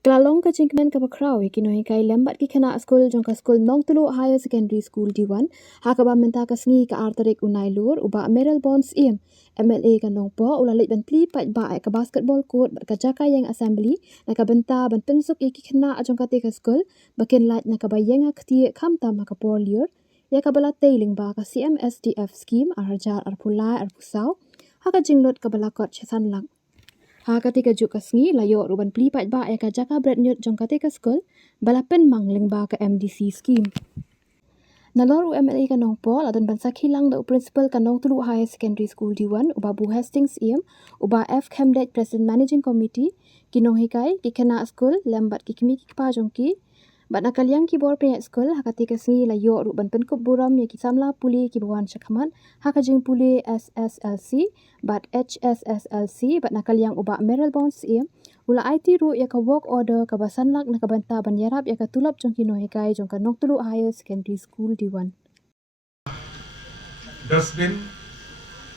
Kelalong ke cingkemen ke bakraw kinohi kai lembat ki kena skul jong ka skul nong tulu higher secondary school D1 hakaba menta ka sngi ka artarik unai lur uba Meryl Bonds MLA ka nong po ulalit ban pli pat ba ka basketball court ka jaka yang assembly na ka benta ban pensuk ki kena jong ka te ka skul bakin light na ka bayeng ka ti kam tam ka por liur ya ka bala tailing ba ka CMSDF scheme arjar arpulai arpusau haka jinglot ka balakot chesan lang. Ketika juk kasngi layo ruban pelipat ba ya ka jaka berat nyut jong ketika skul balapen mangling ba ke MDC scheme. Nalor UMLA kanong Paul adan bansak hilang da principal kanong tulu higher secondary school D1 uba Bu Hastings uba F Camdet President Managing Committee kinong hikai ki kena skul lembat ki kimi ki pa jong ki bat nakal yang ki bor pe skul hakati kasngi layo ruban penkup buram ya ki samla puli ki bawan syakhaman hakajing puli SSLC bat HSSLC bat nakal yang uba Meryl Bonds ula IT ru ya ka work order ka basanlak na ka banta ban yarap ya ka tulap jong kino hikai jong ka nok tulu higher secondary school D1. Dustbin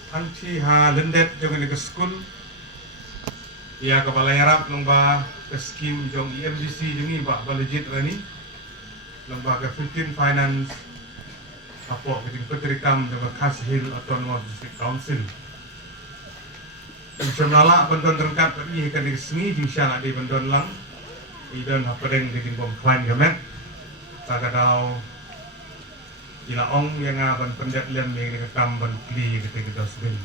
anti ha lendet jong ni ke school ya ka balayarap lomba ke scheme jong EMDC jong ni ba legit rani lomba ke 15 finance apo keting petrikam jong Khas Hill Autonomous District Council Semnala bandon rengkat ni kan di sini jingsian ada bandon lang idan hapadeng di bom klan gamet takadau ila ong yang aban pendet lian ni rekam ban kli ketika dosbin.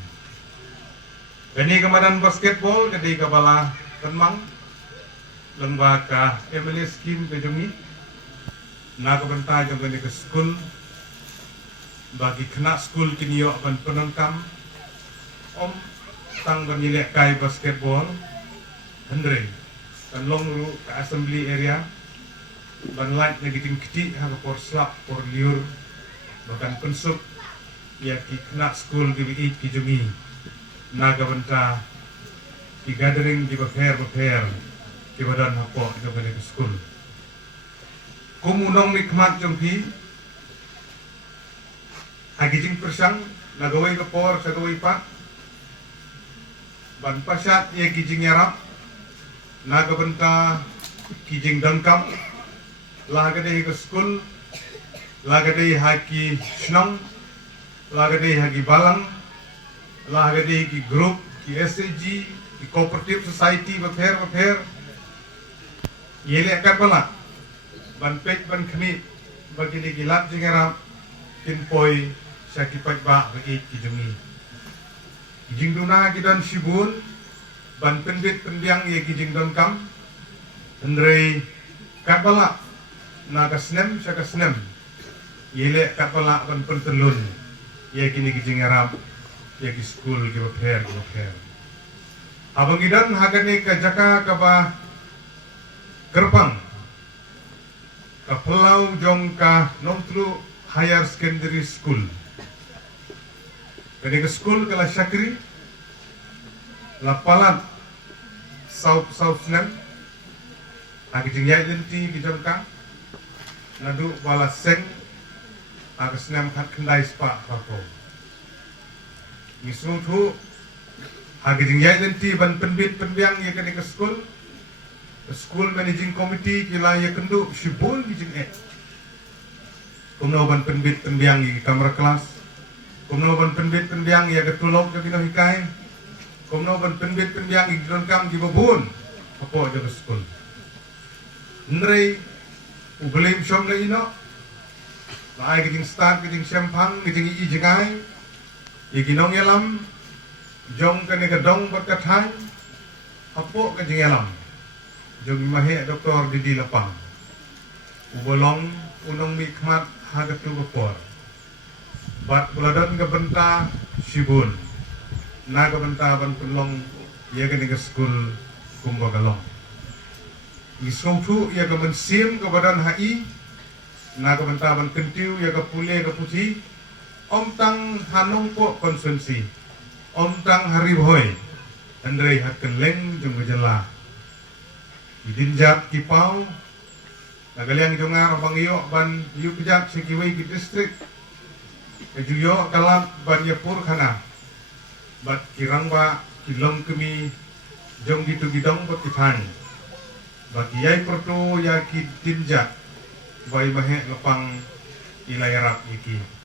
Ini kemadan basketball ketika bala tenmang lembaga MLA scheme kejungi nak benta jong ke school bagi kena school kini yo aban penengkam om tang banilek kai basketball Andre dan long ru ke assembly area ban light negating kiti ha por slap por liur bahkan pensuk ya ki kena school gibi ki jumi naga benta ki gathering di bafair ki badan hapo jo bane school kumunong nikmat jongpi hagijing persang nagawai ke por sagawai pak ban pasat ye kijing yarap naga benta kijing dangkam lagade ke school lagade haki snong lagade haki balang lagade ki group ki SAG ki cooperative society bafair yele kat bala ban pek ban khmi bagi ni gilat jing yarap kinpoi sakipat ba bagi kijungi kijing duna kidan sibun ban pendit pendiang ye kijing don kam Andre kapala naga snem saka snem yele kapala ban pentelun ye kini kijing arab ye ki school ki baper abang idan hagane ka jaka ka ba gerbang ka pulau jongka nomtru higher secondary school kene ke school kala syakri lapalan south nem agi jingyai lenti di jongka nadu bala seng agi snem khat kendai spa papo misung thu agi jingyai lenti ban penbit penbiang ye kene ke school managing committee kila ye kendu sibul di jing kumno ban penbit penbiang ye kamera kelas kumno ban penbit penbiang ya ketulok ke kino hikai kumno ban penbit penbiang i kam di babun apo je school nrei ubelim shom le ino lai kiting start kiting sempang kiting i jingai i ginong yalam jong ke ne dong bat kathai apo ke jingelam jong mahe doktor Didi Lapang ubolong unong mikmat hagatu bapor bat buladan ke benta sibun na ke benta ban pelong ye ke ning school kumbagalong isongtu ye ke mensim ke badan HI na ke benta ban kentiu ye ke pule ke puji om tang hanong po konsumsi om tang hari boy Andre hat keleng jung gejala idinjat kipau nagaliang jongar abang iyo ban yu pejat sekiwai ki district kejuyo kalam banyapur khana bat kirang ba kilom kemi jong gitu gidong bat kithan bagi yai perto ya ki tinja bai bahe ngepang ilai rap iki